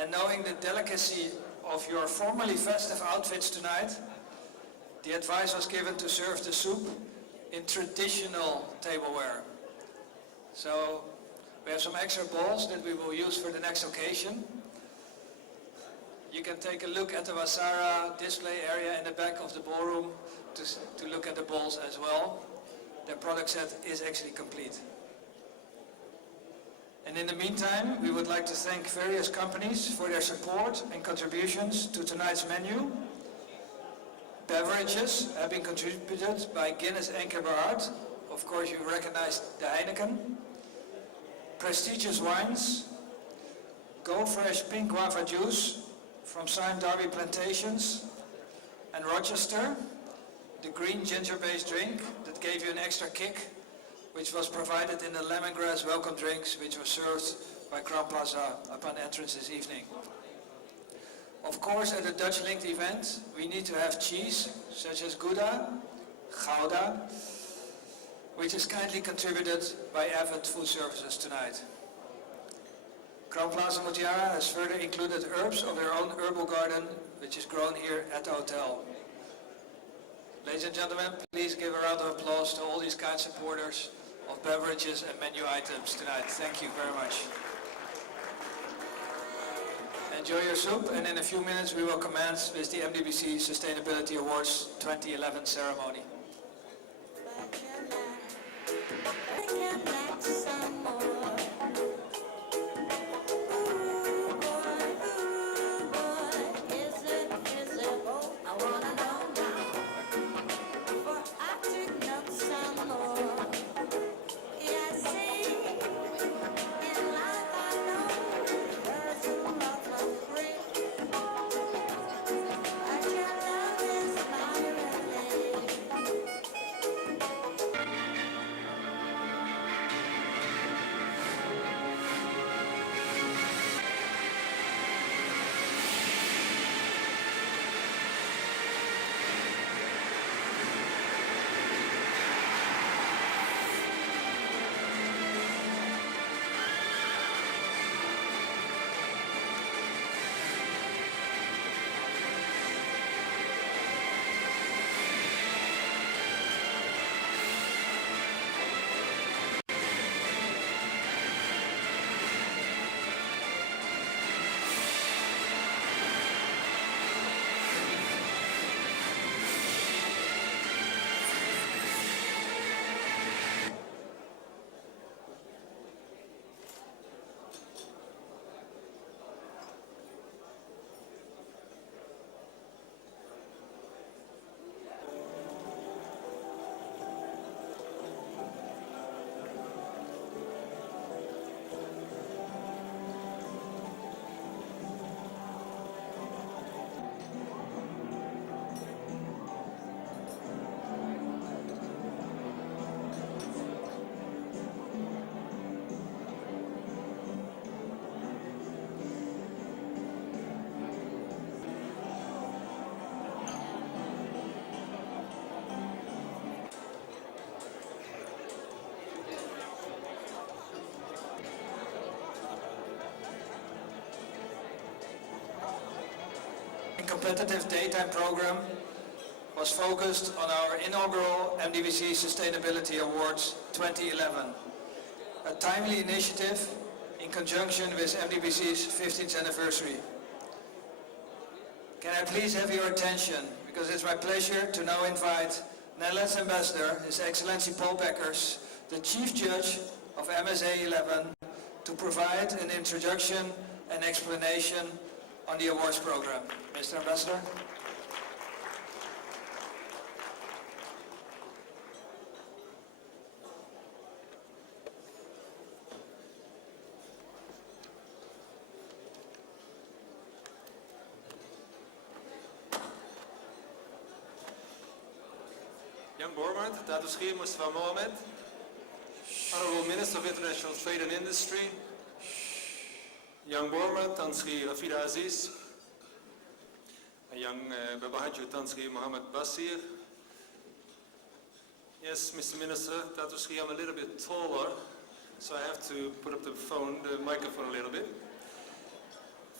And knowing the delicacy of your formally festive outfits tonight, the advice was given to serve the soup in traditional tableware. So we have some extra bowls that we will use for the next occasion. You can take a look at the Wasara display area in the back of the ballroom to look at the bowls as well. The product set is actually complete. And in the meantime, we would like to thank various companies for their support and contributions to tonight's menu. Beverages have been contributed by Guinness and Keberhard. Of course, you recognize the Heineken. Prestigious wines, Go Fresh Pink Guava Juice from Sime Darby Plantations, and Rochester, the green ginger-based drink that gave you an extra kick, which was provided in the lemongrass welcome drinks, which were served by Crown Plaza upon entrance this evening. Of course, at a Dutch-linked event, we need to have cheese, such as Gouda, Gouda, which is kindly contributed by Avid Food Services tonight. Crown Plaza Mutiara has further included herbs of their own herbal garden, which is grown here at the hotel. Ladies and gentlemen, please give a round of applause to all these kind supporters of beverages and menu items tonight. Thank you very much. Enjoy your soup, and in a few minutes we will commence with the MDBC Sustainability Awards 2011 ceremony. Competitive daytime program was focused on our inaugural MDBC Sustainability Awards 2011, a timely initiative in conjunction with MDBC's 15th anniversary. Can I please have your attention, because it's my pleasure to now invite Netherlands Ambassador, His Excellency Paul Beckers, the Chief Judge of MSA 11, to provide an introduction and explanation on the awards program. Mr. Ambassador. Young Bormant, Tatushir Mustafa Mohamed, Honorable Minister of International Trade and Industry, Young Bormant, Tanshri Rafida Aziz, Young Babahaju Tanshri Mohammed Basir. Yes, Mr. Minister, Tatushri, I'm a little bit taller, so I have to put up the microphone a little bit.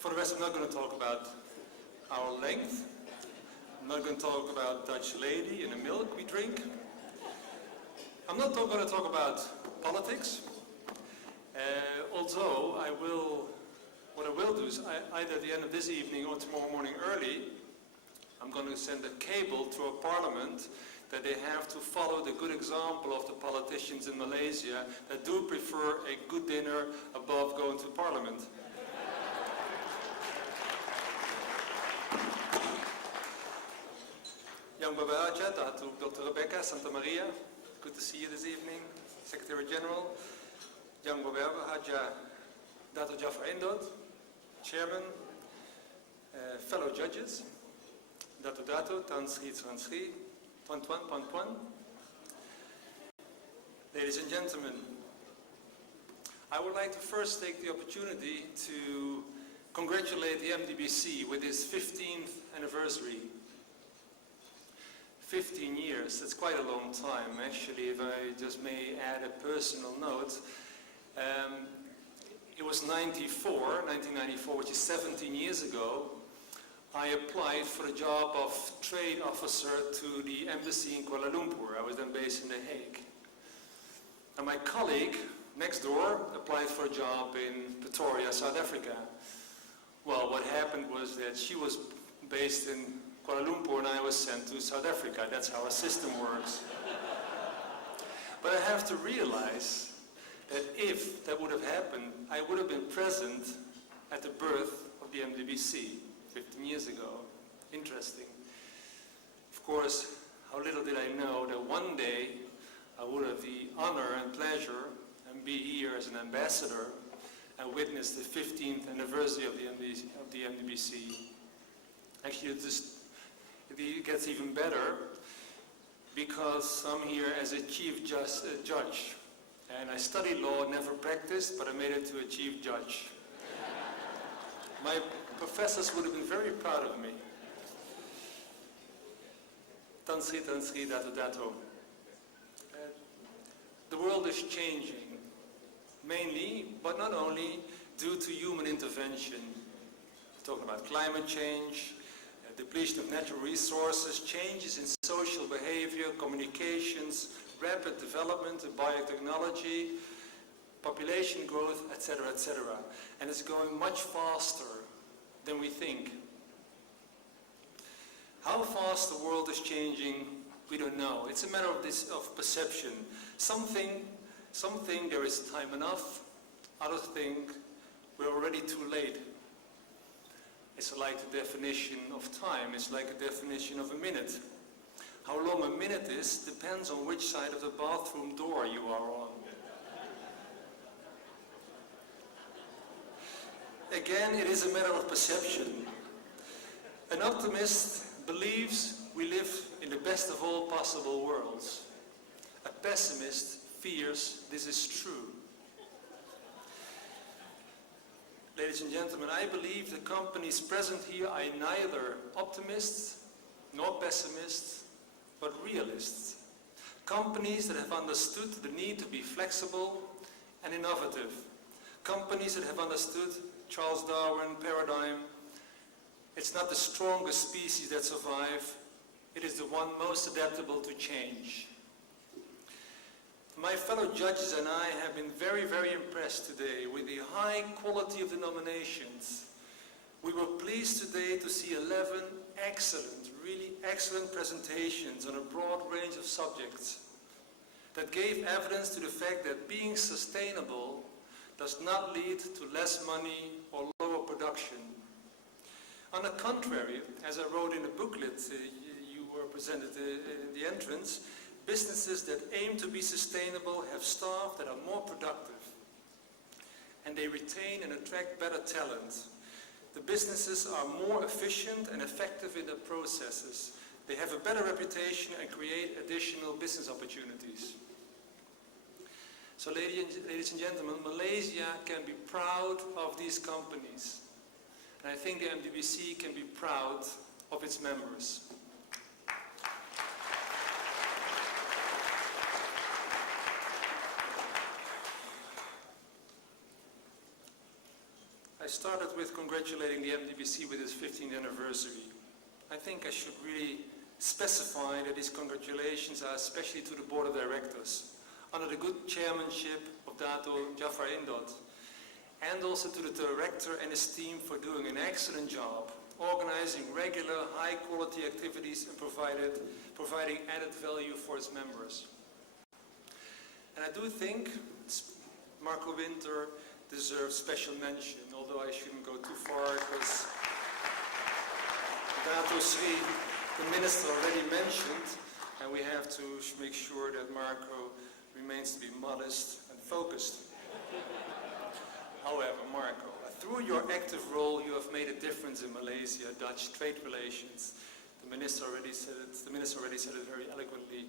For the rest, I'm not going to talk about our length. I'm not going to talk about Dutch lady and the milk we drink. I'm not going to talk about politics. Although what I will do is either at the end of this evening or tomorrow morning early, I'm going to send a cable to our parliament that they have to follow the good example of the politicians in Malaysia that do prefer a good dinner above going to parliament. Young Baba Haja, Dr. Rebecca Santa Maria, good to see you this evening, Secretary General. Young Baba Haja, Dato Jafar Indot, Chairman, fellow judges, Dato, Tan Sri, Tuan Puan. Ladies and gentlemen, I would like to first take the opportunity to congratulate the MDBC with its 15th anniversary. 15 years, that's quite a long time. Actually, if I just may add a personal note, it was 1994, which is 17 years ago, I applied for the job of trade officer to the embassy in Kuala Lumpur. I was then based in The Hague. And my colleague next door applied for a job in Pretoria, South Africa. Well, what happened was that she was based in Kuala Lumpur and I was sent to South Africa. That's how our system works. But I have to realize that if that would have happened, I would have been present at the birth of the MDBC 15 years ago. Interesting. Of course, how little did I know that one day I would have the honor and pleasure and be here as an ambassador and witness the 15th anniversary of the MDBC. Actually, it gets even better because I'm here as a chief judge. And I studied law, never practiced, but I made it to a chief judge. My professors would have been very proud of me. Tan Sri, Dato. The world is changing, mainly, but not only, due to human intervention. We're talking about climate change, depletion of natural resources, changes in social behavior, communications, rapid development in biotechnology, population growth, etc., etc. And it's going much faster than we think. How fast the world is changing, we don't know. It's a matter of perception. Some think there is time enough, others think we're already too late. It's like the definition of time, it's like a definition of a minute. How long a minute is depends on which side of the bathroom door you are on. Again, it is a matter of perception. An optimist believes we live in the best of all possible worlds. A pessimist fears this is true. Ladies and gentlemen, I believe the companies present here are neither optimists nor pessimists, but realists. Companies that have understood the need to be flexible and innovative. Companies that have understood Charles Darwin paradigm. It's not the strongest species that survive, it is the one most adaptable to change. My fellow judges and I have been very, very impressed today with the high quality of the nominations. We were pleased today to see 11 excellent, really excellent presentations on a broad range of subjects that gave evidence to the fact that being sustainable does not lead to less money or lower production. On the contrary, as I wrote in the booklet you were presented in the entrance, businesses that aim to be sustainable have staff that are more productive, and they retain and attract better talent. The businesses are more efficient and effective in their processes. They have a better reputation and create additional business opportunities. So ladies and gentlemen, Malaysia can be proud of these companies. And I think the MDBC can be proud of its members. I started with congratulating the MDBC with its 15th anniversary. I think I should really specify that these congratulations are especially to the Board of Directors, under the good chairmanship of Dato Jafar Indot, and also to the Director and his team for doing an excellent job, organizing regular, high-quality activities and providing added value for its members. And I do think Marco Winter deserves special mention, although I shouldn't go too far because Dato Sri, the Minister, already mentioned, and we have to make sure that Marco remains to be modest and focused. However, Marco, through your active role, you have made a difference in Malaysia-Dutch trade relations. The Minister already said it very eloquently.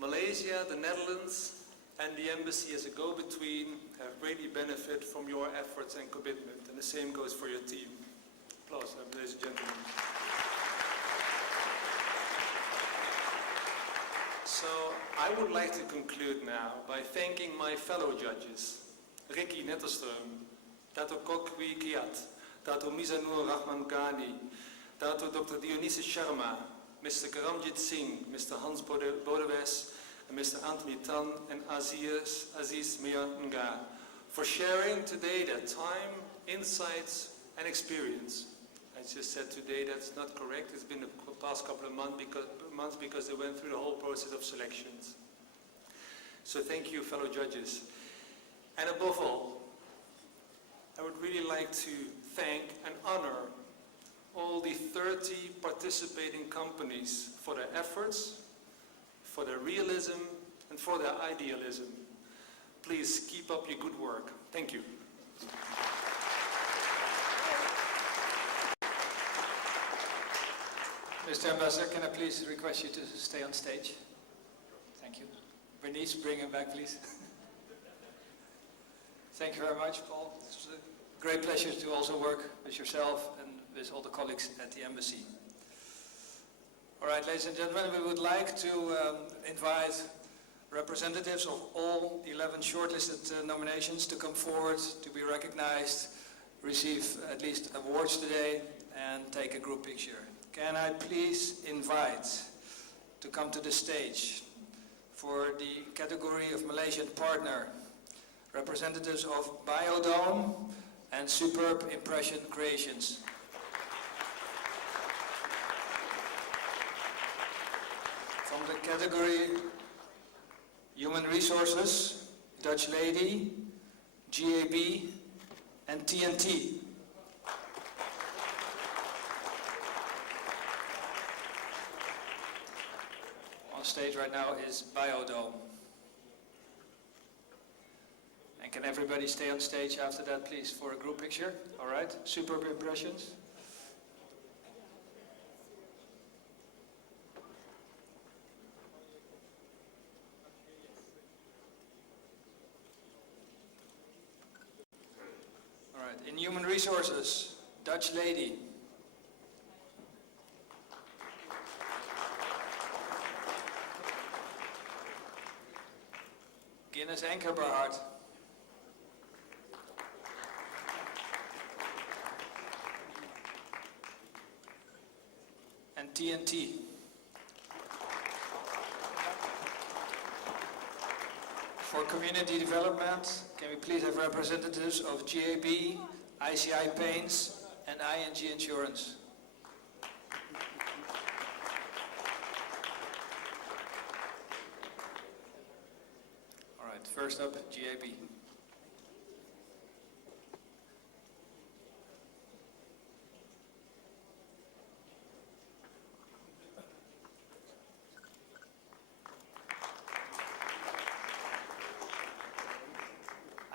Malaysia, the Netherlands, and the Embassy as a go-between have greatly benefited from your efforts and commitment, and the same goes for your team. Applause, ladies and gentlemen. So, I would like to conclude now by thanking my fellow judges, Ricky Netterström, Dato Kokwi Kiat, Dato Mizanur Rahman Ghani, Dato Dr. Dionysus Sharma, Mr. Karamjit Singh, Mr. Hans Bodewes, and Mr. Anthony Tan and Aziz Mia Nga for sharing today their time, insights, and experience. I just said today that's not correct. It's been the past couple of months because they went through the whole process of selections. So thank you, fellow judges. And above all, I would really like to thank and honor all the 30 participating companies for their efforts, for their realism, and for their idealism. Please keep up your good work. Thank you. Mr. Ambassador, can I please request you to stay on stage? Thank you. Bernice, bring him back, please. Thank you very much, Paul. It's a great pleasure to also work with yourself and with all the colleagues at the Embassy. All right, ladies and gentlemen, we would like to invite representatives of all 11 shortlisted nominations to come forward to be recognized, receive at least awards today, and take a group picture. Can I please invite to come to the stage for the category of Malaysian partner, representatives of Biodome and Superb Impression Creations. From the category Human Resources, Dutch Lady, GAB, and TNT. On stage right now is Biodome. And can everybody stay on stage after that, please, for a group picture? All right, Superb Impressions. All right, in Human Resources, Dutch Lady. Guinness Ankerberhard. And TNT. For community development, can we please have representatives of GAB, ICI Paints, and ING Insurance? All right, first up, GAB.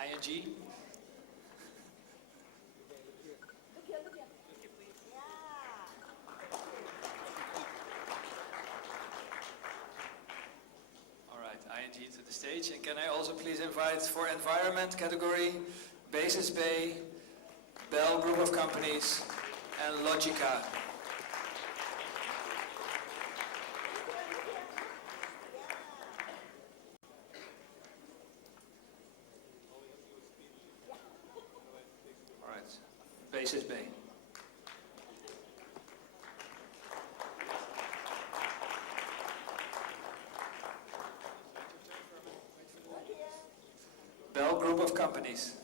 ING. All right, ING to the stage. And can I also please invite for environment category, Basis Bay, Bell Group of Companies, and Logica. Sis Bay. Bell Group of Companies.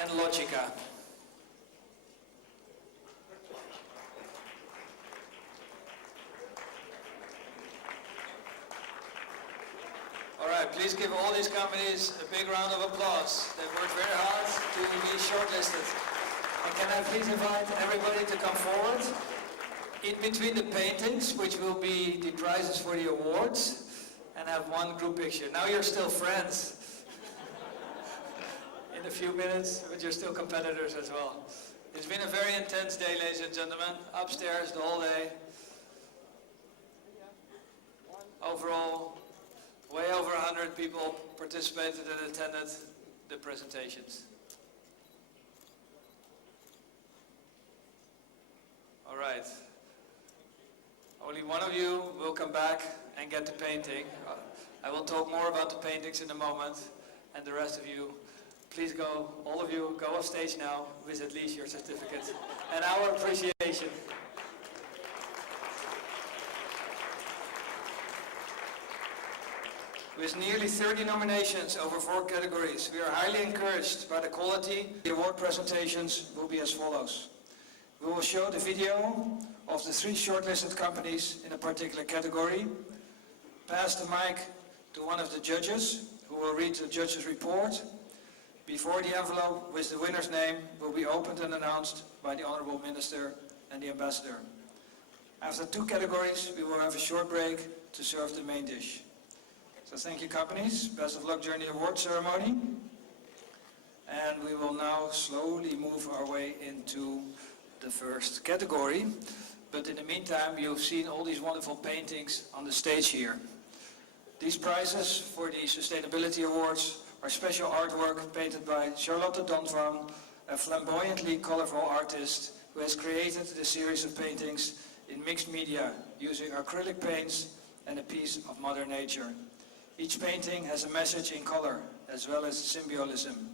And Logica. All right, please give all these companies a big round of applause. They've worked very hard to be shortlisted. And can I please invite everybody to come forward? In between the paintings, which will be the prizes for the awards, and have one group picture. Now you're still friends. In a few minutes, but you're still competitors as well. It's been a very intense day, ladies and gentlemen. Upstairs the whole day. Overall, way over 100 people participated and attended the presentations. All right. Only one of you will come back and get the painting. I will talk more about the paintings in a moment, and the rest of you, please go, all of you, go off stage now with at least your certificate and our appreciation. With nearly 30 nominations over 4 categories, we are highly encouraged by the quality. The award presentations will be as follows. We will show the video of the 3 shortlisted companies in a particular category, pass the mic to one of the judges who will read the judge's report. Before the envelope with the winner's name will be opened and announced by the Honourable Minister and the Ambassador. After 2 categories, we will have a short break to serve the main dish. So thank you, companies. Best of luck during the award ceremony. And we will now slowly move our way into the first category. But in the meantime, you've seen all these wonderful paintings on the stage here. These prizes for the Sustainability Awards are special artwork painted by Charlotte Donvan, a flamboyantly colorful artist who has created this series of paintings in mixed media using acrylic paints and a piece of Mother Nature. Each painting has a message in color as well as symbolism.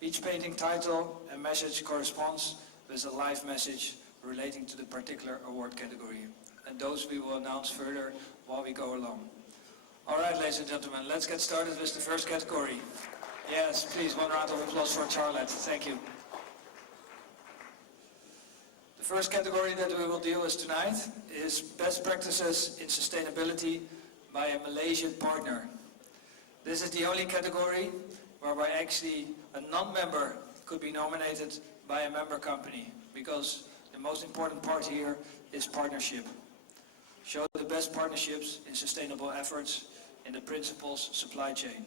Each painting title and message corresponds with a live message relating to the particular award category. And those we will announce further while we go along. All right, ladies and gentlemen, let's get started with the first category. Yes, please, one round of applause for Charlotte. Thank you. The first category that we will deal with tonight is Best Practices in Sustainability by a Malaysian Partner. This is the only category whereby actually a non-member could be nominated by a member company, because the most important part here is partnership. Show the best partnerships in sustainable efforts in the principles supply chain.